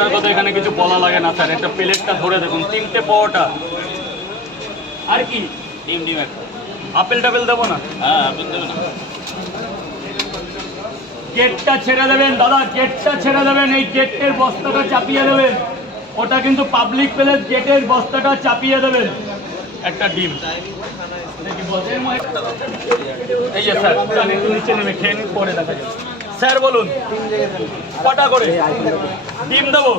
তার কথা এখানে কিছু বলা লাগে না স্যার। একটা প্লেটটা ধরে দেখুন তিনটে পাওয়াটা আর কি? ডিম ডিম একটা। আপেল টাপেল দেবো না? হ্যাঁ আপেল দেবো না। গেটটা ছেড়ে দেবেন দাদা গেটটা ছেড়ে দেবেন। এই গেটের বস্তাটা চাপিয়ে দেবেন। ওটা কিন্তু পাবলিক প্লেস গেটের বস্তাটা চাপিয়ে দেবেন। একটা ডিম। এই যে স্যার একটু নিচে নেমে খেয়ে পরে দেখা যাবে। স্যার বলুন, কটা করে? ডিম দেবো?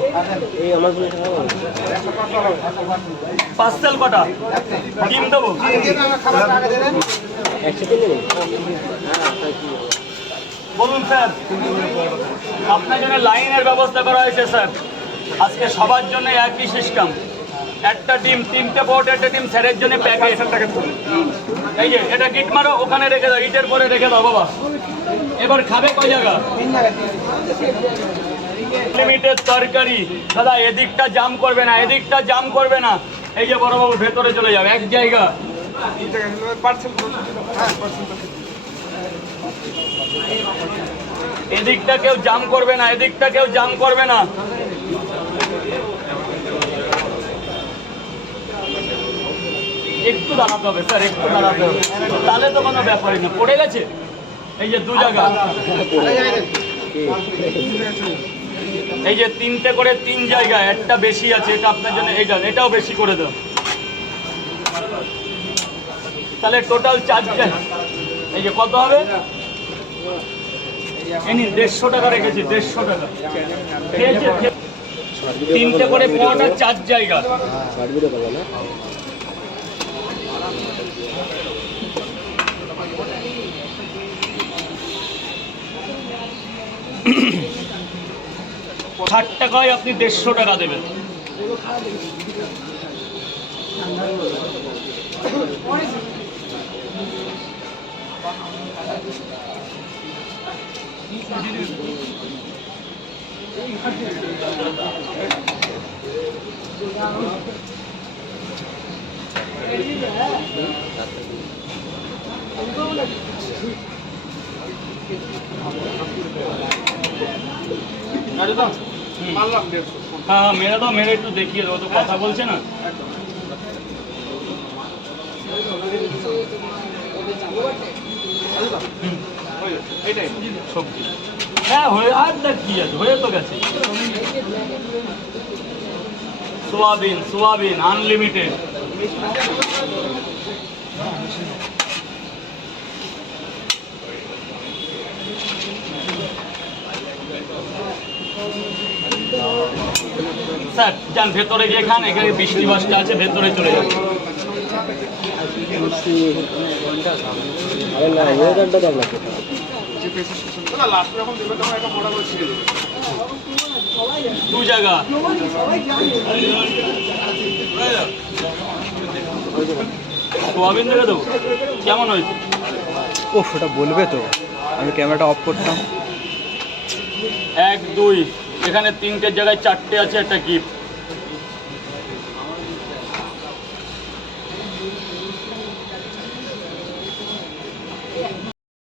পার্সেল কটা? ডিম দেবো? বলুন স্যার আপনার জন্য লাইনের ব্যবস্থা করা হয়েছে, স্যার। আজকে সবার জন্য একই সিস্টেম একটা ডিম, তিনটে পট একটা ডিম, স্যারের জন্য প্যাকেট এই যে, এটা গিট মারো, ওখানে রেখে দাও, ইটের পরে রেখে দাও, বাবা। এবার খাবে কয় জায়গা? লিমিটেড তরকারি। দাদা, এদিকটা জাম করবে না, এদিকটা জাম করবে না। এই যে বড়বাবু ভেতরে চলে যাবে, এক জায়গা। এদিকটা কেউ জাম করবে না, এদিকটা কেউ জাম করবে না। একটু দাঁড়াতে হবে স্যার একটু দাঁড়াতে হবে। তাহলে তো কোনো ব্যাপারই না। পড়ে গেছে? এই যে দু জায়গা। এই যে তিনটে করে তিন জায়গা, একটা বেশি আছে, এটা আপনার জন্য এটা এটাও বেশি করে দাও। তাহলে টোটাল চার এই যে কত হবে? এই নিন, দেড়শো টাকা রেখেছি, দেড়শো টাকা। তিনটে করে পরোটা চার জায়গা। ষাট টাকায় আপনি দেড়শো টাকা দেবেন। হ্যাঁ হ্যাঁ মেরে দাও মেরে একটু দেখিয়ে দাও তো কথা বলছে না। সবজি। হ্যাঁ হয়ে আর দেখ কি আছে হয়ে তো গেছে। সোয়াবিন সোয়াবিন আনলিমিটেড স্যার যান ভেতরে গিয়ে খান এখানে বৃষ্টি বাসটা আছে ভেতরে চলে যান। দু জায়গা। সোয়াবিন দেখে দেবো কেমন হয়েছে? ও সেটা বলবে তো। আমি ক্যামেরাটা অফ করতাম। এক দুই। এখানে তিনটের জায়গায় চারটে আছে একটা গিফট